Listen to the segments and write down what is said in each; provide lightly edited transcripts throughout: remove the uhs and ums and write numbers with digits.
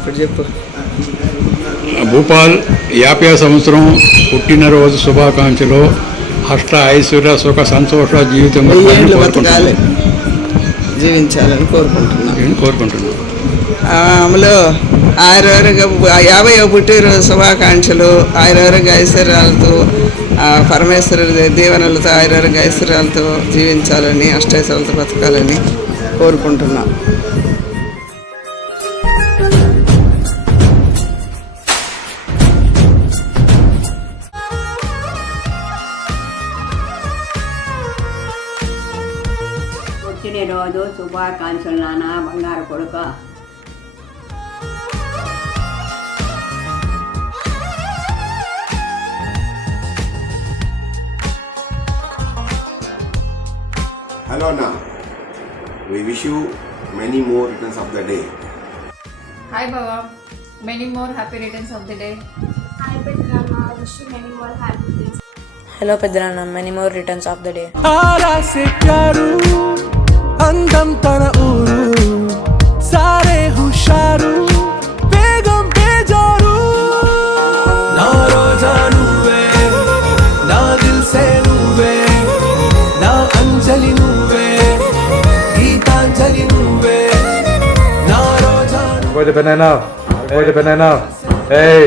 ఇప్పుడు చెప్పు. భూపాల్ 50వ సంవత్సరం పుట్టినరోజు శుభాకాంక్షలు. అష్ట ఐశ్వర్య సుఖ సంతోష జీవితం బతకాలి, జీవించాలని కోరుకుంటున్నాను. అమలు ఆరోగ్య 50వ పుట్టినరోజు శుభాకాంక్షలు. ఆరోగ్య ఐశ్వర్యాలతో, పరమేశ్వరుడి దీవెనలతో ఆరోగ్య ఐశ్వర్యాలతో జీవించాలని, అష్టైశ్వర్యాలతో బతకాలని కోరుకుంటున్నాం. పుట్టినరోజు శుభాకాంక్షలు నాన్న, బంగారు కొడుక. Hello Anna, we wish you many more returns of the day. Hi Baba, many more happy returns of the day. Hi Pedrana, wish you many more happy days. Hello Pedrana, many more returns of the day. आरा से प्यारू अंदम तन ऊरू सारे हुशारू बेगम बेजारू ना रोजा नुवे ना दिल से नुवे ना अंजलि नुवे गीतांजलि नुवे ना रोजा Boy the banana. Hey.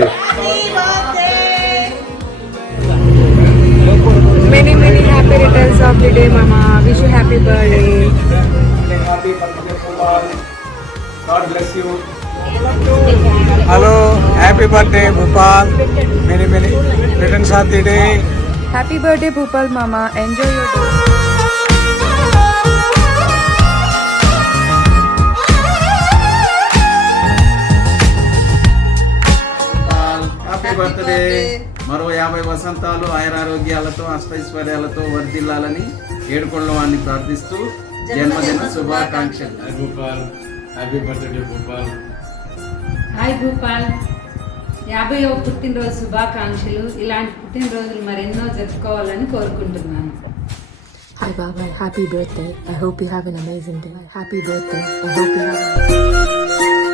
Many happy returns of the day, Mama. Wish you happy birthday. Happy birthday, Bhupal. God bless you. Hello happy birthday Bhopal many returns of the day Happy birthday, Bhupal Mama. Enjoy your day. Happy birthday. మరో 50 వసంతాలు ఆయురారోగ్యాలతో అష్టైశ్వర్యాలతో వర్ధిల్లాలని ఏడుకొండల వారిని ప్రార్థిస్తూ జన్మదిన శుభాకాంక్షలు. Happy birthday Bhupal. Hi Bhupal, 50వ పుట్టినరోజు శుభాకాంక్షలు. ఇలాంటి పుట్టినరోజులు మరెన్నో జరుపుకోవాలని కోరుకుంటున్నాను. Hi Baba, happy birthday. I hope you have an amazing day. Happy birthday. I hope you have